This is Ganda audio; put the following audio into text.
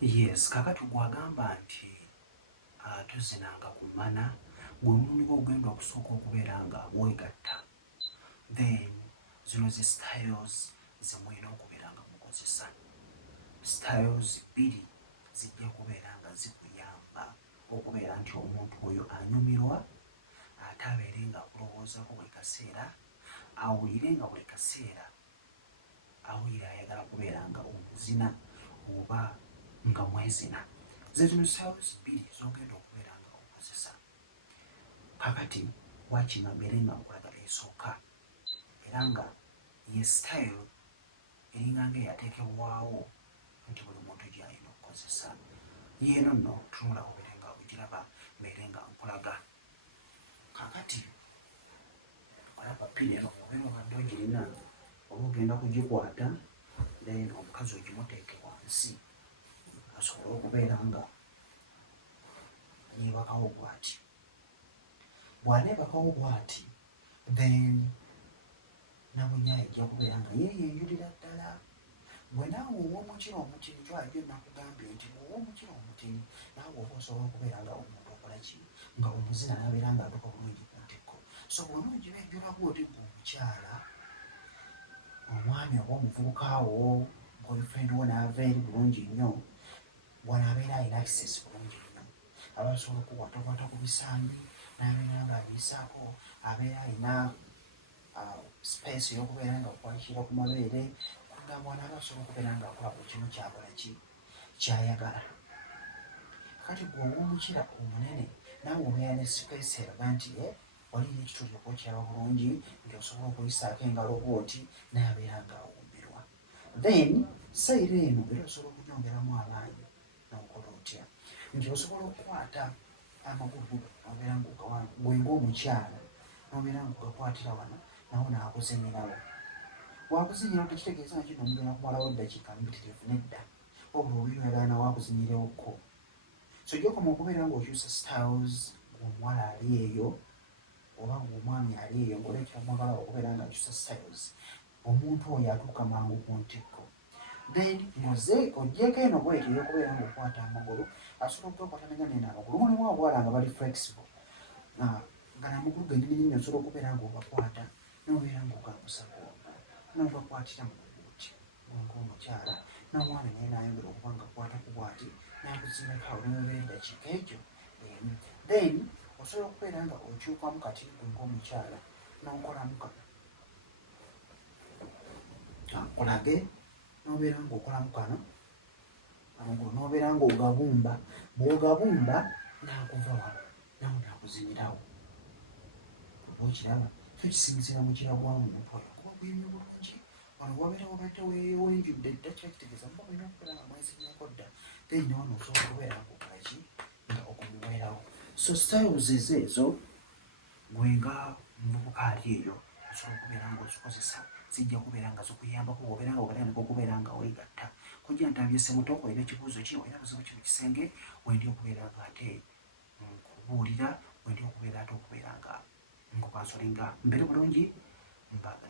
Yes, kakati gwagamba nti tozinanga ku mana gwe mulundi gw'ogenda okusooka okubeera nga weegatta, then zino zi styles zemulina okubeera nga mukozesa. Styles bbiri zijja kubeera nga zikuyamba okubeera nti omuntu oyo anyumirwa ate abeere nga akulowoozaako buli kaseera, awulire nga buli kaseera awulire ayagala kubeera nga omuzina oba nga mwezina. Zino styles bbiri z'ogenda okubeera nga okozesa. Kakati wakimabeere nga nkulaga esooka era nga ye style eringanga eyateekebwawo nti buli muntu gy'alina okukozesa. Yeeno nno tunula obeere nga ogiraba mbeere nga nkulaga. Kakati olaba ppini eno obeera obadde ogirina oba ogenda kugikwata then omukazi ogimuteeke wansi asobole okubeera nga yeebakawo bw'ati. Bw'aneebakawo bw'ati then nabunyayo ejja kubeera nga yeeyenjulira ddala. Bwe naawe ow'omukira omutini kyaliyo nakugambye nti bw'owa omukira omutini naawe oba osobola okubeera nga omuntu okola ki nga omuzina nabeera nga atuuka bulungi ku ntikko. So bw'ona ogibenjulako oti gwe omukyala, omwami oba omuvubuka wo, boyfriend wo n'ava eri bulungi nnyo, bw'anaabeera alina access bulungi nnyo, aba asobola okukwatakwata ku bisambi n'abeera nga abiyisaako, abeera alina space y'okubeera nga akwalikira ku mabeere, kugamba wanaaba asobola okubeera nga akola buli kimu kyakola ki kyayagala. Kati gwe ow'omukira omunene naawe obeera ne space eraga nti waliyo ekituuko kyaba bulungi nti osobola okuyisaako engalo bw'oti n'abeera nga awuumirwa. Then sayiro eno era osobola okugyongeramu amaanyi n'okola otya nti osobola okukwata amagulu obeera gwe ng'omukyala n'obeera ng'ogakwatira wano nawo n'akuzinirawo. Bw'akuzinirawo tekitegeeza nti kino mugenda kumalawo eddakiika mbitirivu nedda, wabula obiyoyagala nawe akuzinirewokko. So gy'okoma okubeera ng'okyusa styles ng'omuwala ali eyo oba ng'omwami ali eyo ng'olekera mwagala okubeera nga akyusa styles, omuntu oyo atuuka mangu ku ntikko. Then oggyeko eno bwetyo ey'okubeera ng'okwata amagulu, asobola okugakwata negane n'amagulu. Mulimu abawala nga bali flexible nga namagulu gennyini osobola okubeera ng'ogakwata n'obeera ng'ogambusako n'ogakwatira mu buuti ng'omukyala, n'omwami naye n'ayongera okuba nga akwata ku bwati n'akuzinekawo n'obeera eddakiika egyo emu. Then osobola okubeera nga okyukamu kati gwe ng'omukyala n'okolamu kano olage, n'obeera ng'okolamu kano amagulu n'obeera ng'ogabumba. Bw'ogabumba n'akuva wano nawe n'akuzinirawo. Oba okiraba so kisinzira mukira gwa muntu oyo kuba gwemye bulungi. Wano wabeera wabadde weewenjudde dda kiba kitegeeza muba mulina okubeera nga mwezinyako dda, then ne wano osobola okubeera ng'okola ki nga okumuweerawo. So styles ezo gwe nga muvubuka ali eyo osobola okubeera ng'ozikozesa, zijja kubeera nga zikuyambako bw'obeera nga ogatandika okubeera nga weegatta. Kojja ntambyese muto olina ekibuuzo ki, olina buzibu ki mu kisenge, wendi okubeera nga ate nkubuulira, wendi okubeera ate okubeera nga nkukansolinga mbeere bulungi mbaga